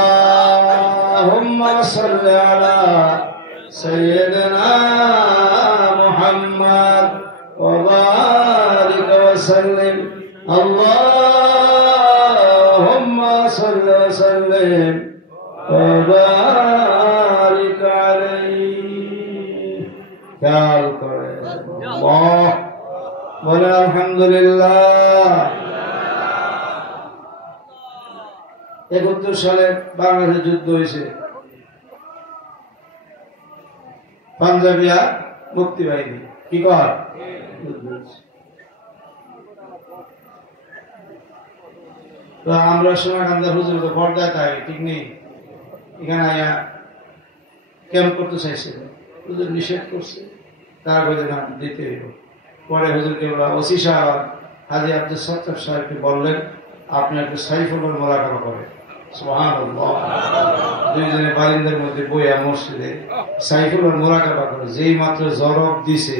اللهم صل على سيدنا محمد وبارك وسلم اللهم صل وسلم وبارك عليه খেয়াল করে আল্লাহ বলে আলহামদুলিল্লাহ। 71 সালে বাংলাদেশে যুদ্ধ হয়েছে, পাঞ্জাবিয়া মুক্তি বাহিনী কি কর তো আমরা সোনাকান্দার হুজুর পর্দায় তাই ঠিক নেই, এখানে আয়া ক্যাম্প করতে চাইছিল, হুজুর নিষেধ করছে, তারা বলে না দিতে হইব। পরে হুজুরকে ওসি সাহেব হাজী আব্দুল সত্তার সাহেবকে বললেন আপনি একটু সাইফুলের মোলাকাবা করেন। সুবহানাল্লাহ, দুইজনে বারিন্দার মধ্যে বইয়া মসজিদে সাইফুলের মোলাকাবা করে, যেই মাত্র জরব দিছে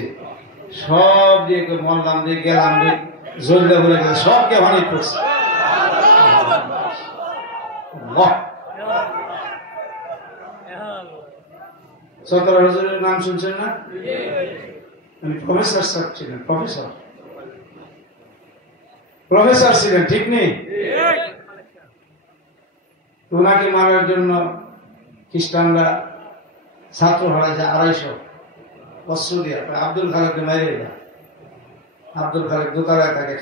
সব দিয়ে মল্লাম দিয়ে গেলাম দিয়ে জলদা বলে গেছে, সবকে ভানি করছে। 17 হুজুরের নাম শুনছেন না? আমি প্রফেসর স্যার ছিলেন, প্রফেসর ছিলেন ঠিক নেই? ওনাকে মারার জন্য খ্রিস্টানরা ছাত্র হারাইছে 250 অস্ত্র দিয়া। আব্দুল খালেককে মাইরে, আব্দুল খালেক দোতলায় থাকে।